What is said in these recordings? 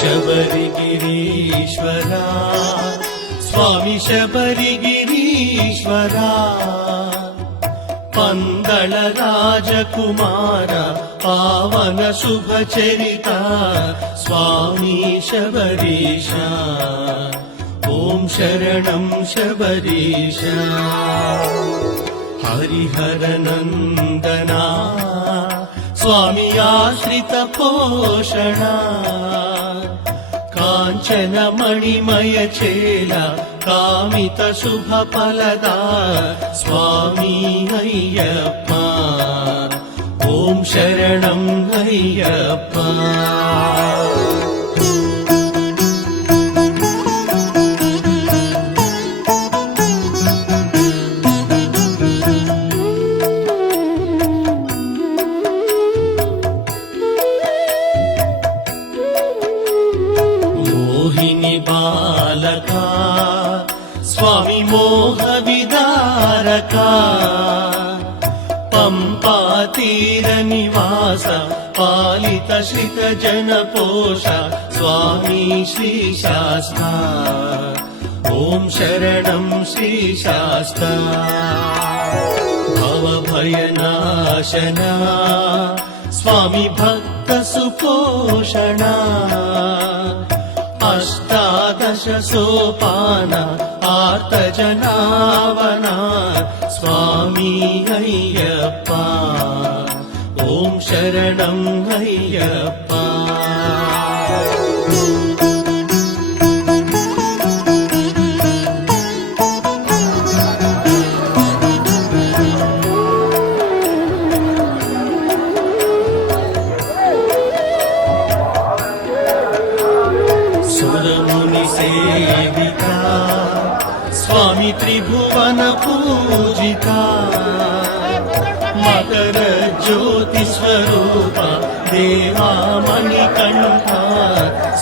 शबरिगिरीश्वरा स्वामी शबरिगिरीश्वरा पंदळ राजकुमार पावन शुभचरिता स्वामी शबरीशा ओम शरणं शबरीशा हरिहरनन्दना स्वामी आश्रित पोषणा कांचन मणिमय चेला कामित शुभ फलदा स्वामी अय्यप्पा ओम शरणं अय्यप्पा मोहिनी बालका स्वामी मोह विदारका पंपा तीर निवास पालित श्रित जन पोषा स्वामी श्री शास्ता ओम शरणं श्री शास्ता भव भयनाशना स्वामी भक्त सुपोषणा अष्टादश सोपान आर्तजनावना स्वामी अय्यप्पा ओम शरणं अय्यप्पा सुरमुनि सेविका स्वामी त्रिभुवन पूजिता मकर ज्योति स्वरूपा देवा मणिकण्ठा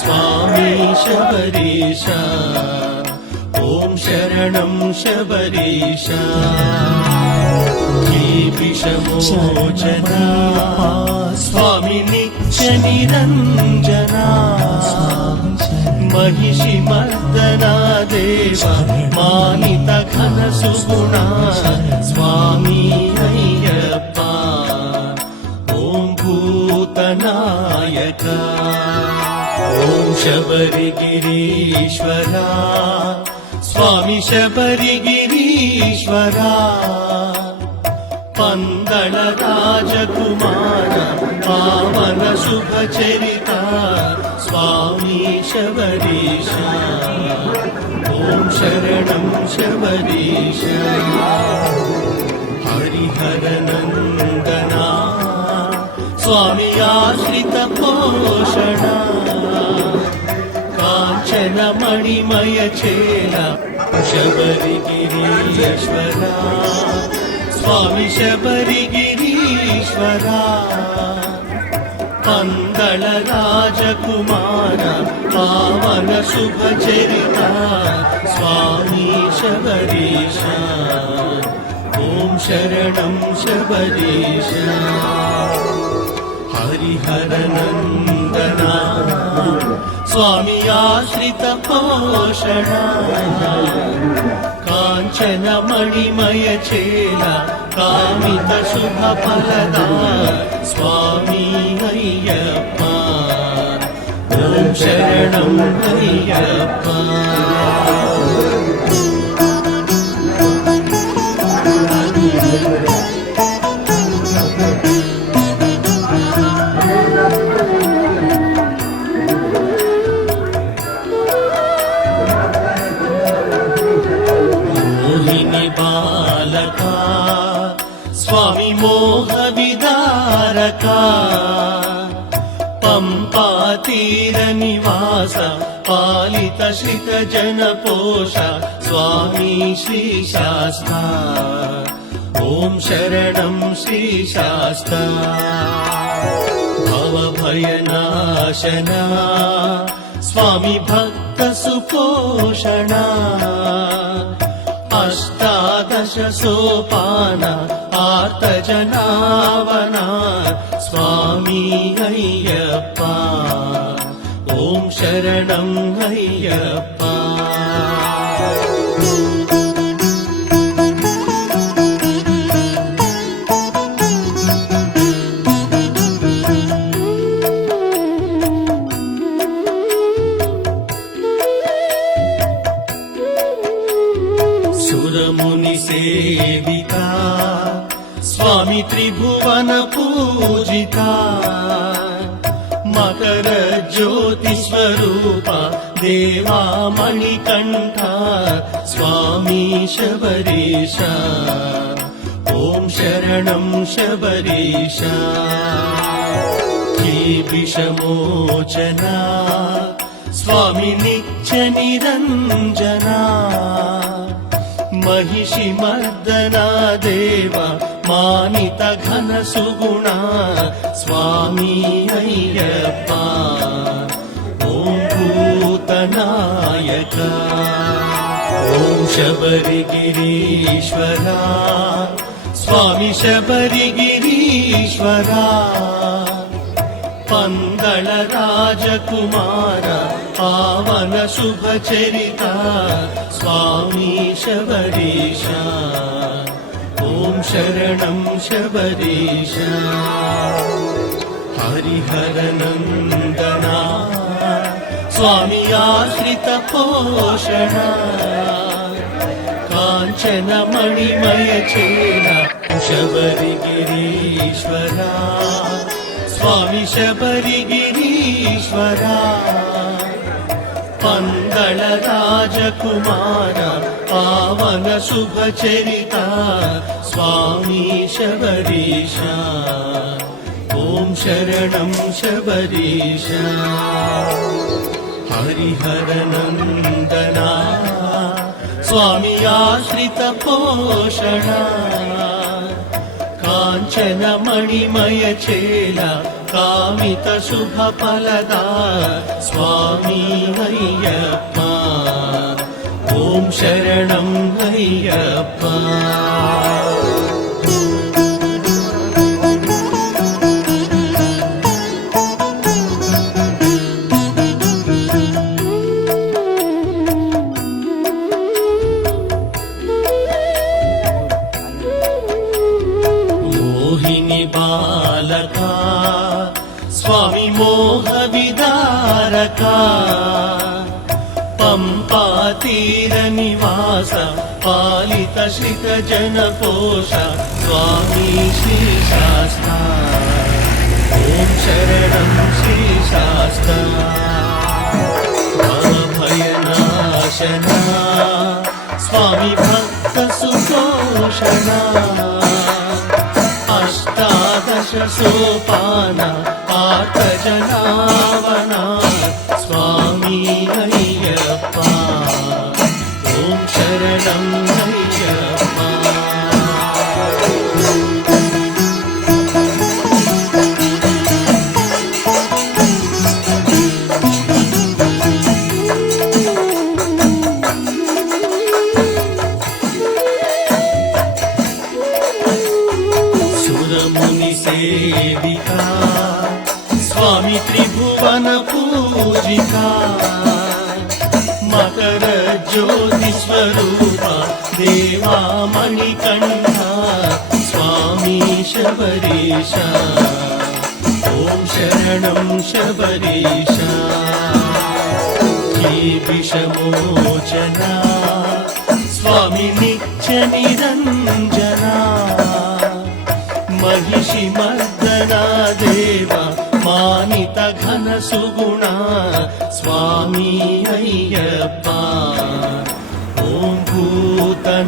स्वामी शबरीशा ओम शरणं शबरीशा विषमोचना स्वामी नित्य निरञ्जना महिषी मर्दना देवा मानित घन सुगुणा स्वामी अय्यप्पा ओम भूतनायका ओम शबरिगिरीश्वरा स्वामी शबरिगिरीश्वरा पंदळ राजकुमार पावन शुभचरिता स्वामी शबरीशा ओम शरणं शबरीशा हरिहरनन्दना स्वामी आश्रित पोषणा कांचन मणिमय चेला शबरिगिरीश्वरा स्वामी शबरिगिरीश्वरा पंदळ राजकुमार पावन शुभचरिता स्वामी शबरीशा ओम शरणं शबरीशा हरिहरनन्दना स्वामी आश्रित पोषणा कांचन मणिमय चेला कामित शुभ फलदा स्वामी अय्यप्पा ओम शरणं अय्यप्पा मोहिनी बालका स्वामी मोह विदारका पंपा तीर निवास पालित श्रित जन पोषा स्वामी श्री शास्ता ओम शरणं श्री शास्ता भव भयनाशना स्वामी भक्त सुपोषणा अष्टादश सोपान आर्तजनावना स्वामी अय्यप्पा ओम ఓం శరణం అయ్యప్ప. సురముని సేవిత స్వామి త్రిభువన పూజిత మకర జ్యోతి స్వరూప దేవా మణికంఠ స్వామి శబరీశ. ఓం శరణం శబరీశ. విషమోచన స్వామి నిత్య నిరంజన महिषि मर्दना देव मानित घन सुगुणा स्वामी अय्यप्पा. ओम भूतनायक ओम शबरिगिरीश्वरा स्वामी शबरिगिरीश्वरा. पंदळ राजकुमार पावन शुभचरिता स्वामी शबरीश. ओम शरणं शबरीश. हरिहर नंदना स्वामी आश्रित पोषण कांचन मणिमय चेला शबरिगिरीश्वरा स्वामी शबरिगिरीश्वरा. पंदळ राजकुमार पावन शुभचरिता स्वामी शबरीश. ओम शरणं शबरीश. हरिहर नंदना स्वामी आश्रित पोषण कांचन मणिमय चेला कामित शुभ फलदा स्वामी अय्यप्पा. ओम शरणं अय्यप्पा. मोहिनी बालका स्वामी मोह विदारका पंपा तीर निवास पालित श्रित जन पोष स्वामी श्री शास्ता. ओम शरणं श्री शास्ता. भयनाशना स्वामी भक्त सुपोषणा अष्टादश सोपाना पार्थ जनावना स्वामी अय्यप्पा. ओम शरणं अय्यप्पा. सुरमुनि सेविका स्वामी त्रिभुवन पूजिका मकर ज्योति स्वरूप देवा मणिकंठ स्वामी शबरीश. ओम शरणं शबरीश. विषमोचना स्वामी नित्य निरंजना महिषि मर्दना देव मानित घन सुगुणा स्वामी अय्यप्पा. ओम भूतनायक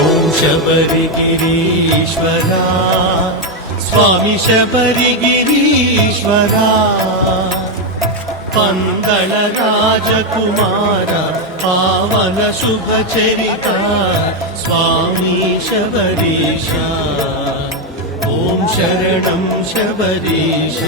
ओम शबरिगिरीश्वरा स्वामी शबरिगिरीश्वरा. पंदळ राजकुमार पावन शुभचरिता स्वामी शबरीश. ओम शरणं शबरीश.